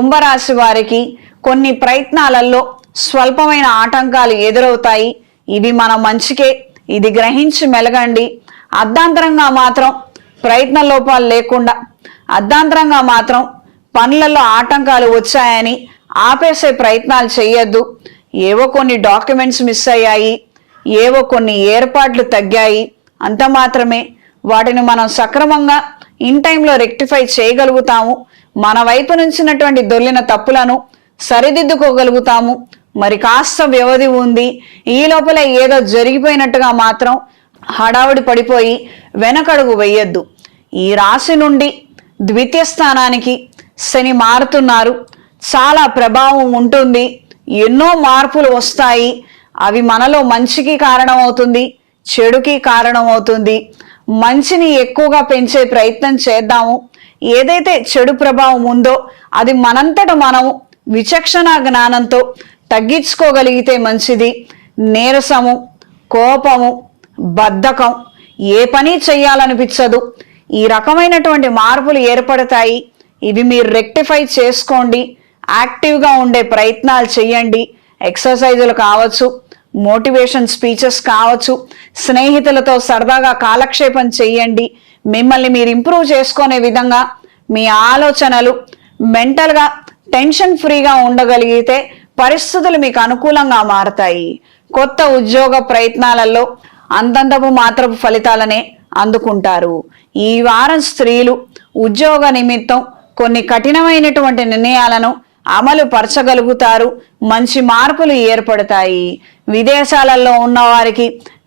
కుంభరాశి వారికి కొన్ని ప్రయత్నాలలో స్వల్పమైన ఆటంకాలు ఎదురవుతాయి. ఇవి మన మంచికే, ఇది గ్రహించి మెలగండి. అర్ధాంతరంగా మాత్రం ప్రయత్న లోపాలు లేకుండా, అర్ధాంతరంగా మాత్రం పనులలో ఆటంకాలు వచ్చాయని ఆపేసే ప్రయత్నాలు చేయొద్దు. ఏవో కొన్ని డాక్యుమెంట్స్ మిస్ అయ్యాయి, ఏవో కొన్ని ఏర్పాట్లు తగ్గాయి, అంత మాత్రమే. వాటిని మనం సక్రమంగా ఇన్ టైంలో రెక్టిఫై చేయగలుగుతాము. మన వైపు నుంచినటువంటి దొర్లిన తప్పులను సరిదిద్దుకోగలుగుతాము. మరి కాస్త వ్యవధి ఉంది, ఈ లోపల ఏదో జరిగిపోయినట్టుగా మాత్రం హడావుడి పడిపోయి వెనకడుగు వేయొద్దు. ఈ రాశి నుండి ద్వితీయ స్థానానికి శని మారుతున్నారు. చాలా ప్రభావం ఉంటుంది, ఎన్నో మార్పులు వస్తాయి. అవి మనలో మంచికి కారణమవుతుంది, చెడుకి కారణమవుతుంది. మంచిని ఎక్కువగా పెంచే ప్రయత్నం చేద్దాము. ఏదైతే చెడు ప్రభావం ఉందో అది మనంతట మనము విచక్షణ జ్ఞానంతో తగ్గించుకోగలిగితే మంచిది. నీరసము, కోపము, బద్ధకం, ఏ పని చెయ్యాలనిపించదు. ఈ రకమైనటువంటి మార్పులు ఏర్పడతాయి. ఇవి మీరు రెక్టిఫై చేసుకోండి. యాక్టివ్గా ఉండే ప్రయత్నాలు చేయండి. ఎక్సర్సైజులు కావచ్చు, మోటివేషన్ స్పీచెస్ కావచ్చు, స్నేహితులతో సరదాగా కాలక్షేపం చేయండి. మిమ్మల్ని మీరు ఇంప్రూవ్ చేసుకునే విధంగా మీ ఆలోచనలు మెంటల్గా టెన్షన్ ఫ్రీగా ఉండగలిగితే పరిస్థితులు మీకు అనుకూలంగా మారతాయి. కొత్త ఉద్యోగ ప్రయత్నాలలో అంతంతపు మాత్రపు ఫలితాలనే అందుకుంటారు. ఈ వారం స్త్రీలు ఉద్యోగ నిమిత్తం కొన్ని కఠినమైనటువంటి నిర్ణయాలను అమలు పరచగలుగుతారు. మంచి మార్పులు ఏర్పడతాయి. విదేశాలలో ఉన్న వారికి,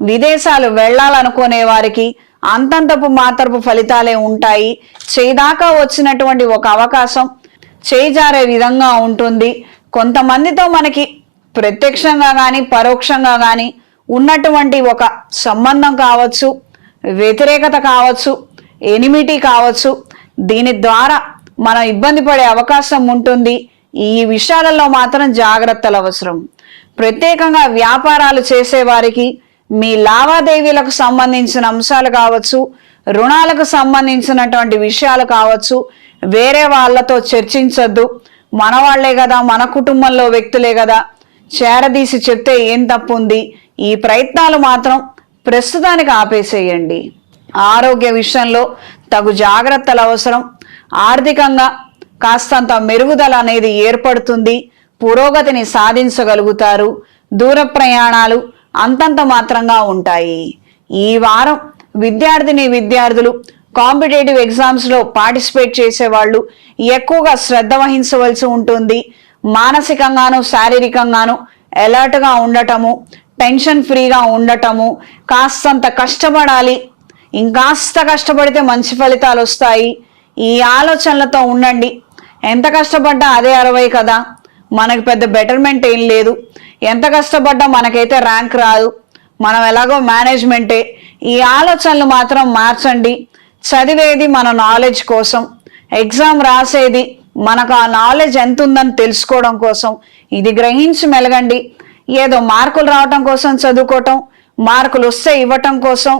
విదేశాలు వెళ్ళాలనుకునే వారికి అంతంతపు మాత్రపు ఫలితాలే ఉంటాయి. చేదాకా వచ్చినటువంటి ఒక అవకాశం చేజారే విధంగా ఉంటుంది. కొంతమందితో మనకి ప్రత్యక్షంగా కానీ పరోక్షంగా కానీ ఉన్నటువంటి ఒక సంబంధం కావచ్చు, వ్యతిరేకత కావచ్చు, ఎనిమిటీ కావచ్చు, దీని ద్వారా మనం ఇబ్బంది పడే అవకాశం ఉంటుంది. ఈ విషయాలలో మాత్రం జాగ్రత్తలు అవసరం. ప్రత్యేకంగా వ్యాపారాలు చేసేవారికి మీ లావాదేవీలకు సంబంధించిన అంశాలు కావచ్చు, రుణాలకు సంబంధించినటువంటి విషయాలు కావచ్చు, వేరే వాళ్ళతో చర్చించద్దు. మన వాళ్లే కదా, మన కుటుంబంలో వ్యక్తులే కదా, చేరదీసి చెప్తే ఏం తప్పు ఉంది. ఈ ప్రయత్నాలు మాత్రం ప్రస్తుతానికి ఆపేసేయండి. ఆరోగ్య విషయంలో తగు జాగ్రత్తలు అవసరం. ఆర్థికంగా కాస్తంత మెరుగుదల అనేది ఏర్పడుతుంది. పురోగతిని సాధించగలుగుతారు. దూర ప్రయాణాలు అంతంత మాత్రంగా ఉంటాయి. ఈ వారం విద్యార్థులు కాంపిటేటివ్ ఎగ్జామ్స్లో పార్టిసిపేట్ చేసేవాళ్ళు ఎక్కువగా శ్రద్ధ వహించవలసి ఉంటుంది. మానసికంగాను శారీరకంగాను అలర్ట్గా ఉండటము, టెన్షన్ ఫ్రీగా ఉండటము, కాస్తంత కష్టపడాలి, ఇంకాస్త కష్టపడితే మంచి ఫలితాలు వస్తాయి. ఈ ఆలోచనలతో ఉండండి. ఎంత కష్టపడ్డా అదే 60 కదా, మనకు పెద్ద బెటర్మెంట్ ఏం లేదు. ఎంత కష్టపడ్డా మనకైతే ర్యాంక్ రాదు, మనం ఎలాగో మేనేజ్మెంటే. ఈ ఆలోచనలు మాత్రం మార్చండి. చదివేది మన నాలెడ్జ్ కోసం, ఎగ్జామ్ రాసేది మనకు ఆ నాలెడ్జ్ ఎంత ఉందని తెలుసుకోవడం కోసం. ఇది గ్రహించి మెలగండి. ఏదో మార్కులు రావటం కోసం చదువుకోవటం, మార్కులు వస్తే ఇవ్వటం కోసం,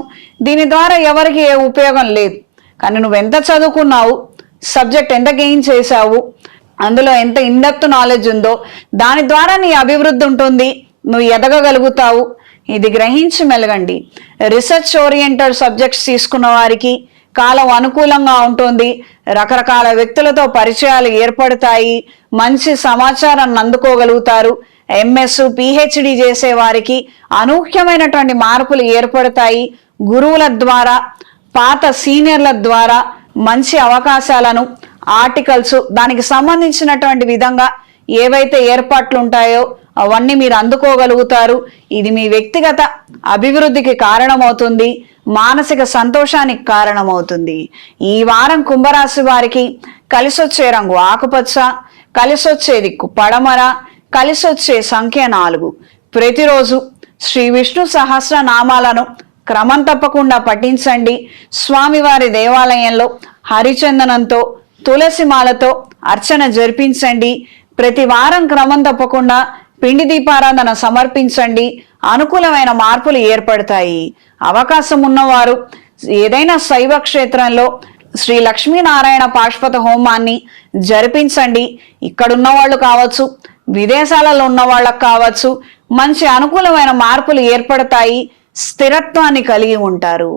దీని ద్వారా ఎవరికి ఏ ఉపయోగం లేదు. కానీ నువ్వు ఎంత చదువుకున్నావు, సబ్జెక్ట్ ఎంత గెయిన్ చేసావు, అందులో ఎంత ఇన్డెప్త్ నాలెడ్జ్ ఉందో దాని ద్వారా నీ అభివృద్ధి ఉంటుంది, నువ్వు ఎదగగలుగుతావు. ఇది గ్రహించి మెలగండి. రీసెర్చ్ ఓరియంటెడ్ సబ్జెక్ట్స్ తీసుకున్న వారికి కాలం అనుకూలంగా ఉంటుంది. రకరకాల వ్యక్తులతో పరిచయాలు ఏర్పడతాయి. మంచి సమాచారాన్ని అందుకోగలుగుతారు. ఎంఎస్, పిహెచ్డి చేసే వారికి అనూహ్యమైనటువంటి మార్పులు ఏర్పడతాయి. గురువుల ద్వారా, పాత సీనియర్ల ద్వారా మంచి అవకాశాలను, ఆర్టికల్స్, దానికి సంబంధించినటువంటి విధంగా ఏవైతే ఏర్పాట్లు ఉంటాయో అవన్నీ మీరు అందుకోగలుగుతారు. ఇది మీ వ్యక్తిగత అభివృద్ధికి కారణమవుతుంది, మానసిక సంతోషానికి కారణమవుతుంది. ఈ వారం కుంభరాశి వారికి కలిసొచ్చే రంగు ఆకుపచ్చ, కలిసొచ్చే దిక్కు పడమర, కలిసొచ్చే సంఖ్య 4. ప్రతిరోజు శ్రీ విష్ణు సహస్రనామాలను క్రమం తప్పకుండా పఠించండి. స్వామివారి దేవాలయంలో హరిచందనంతో, తులసి మాలతో అర్చన జరిపించండి. ప్రతి వారం క్రమం తప్పకుండా పిండి దీపారాధన సమర్పించండి. అనుకూలమైన మార్పులు ఏర్పడతాయి. అవకాశం ఉన్నవారు ఏదైనా శైవ క్షేత్రంలో శ్రీ లక్ష్మీనారాయణ పాశుపత హోమాన్ని జరిపించండి. ఇక్కడున్న వాళ్ళు కావచ్చు, విదేశాలలో ఉన్న వాళ్ళకు కావచ్చు, మంచి అనుకూలమైన మార్పులు ఏర్పడతాయి. స్థిరత్వాన్ని కలిగి ఉంటారు.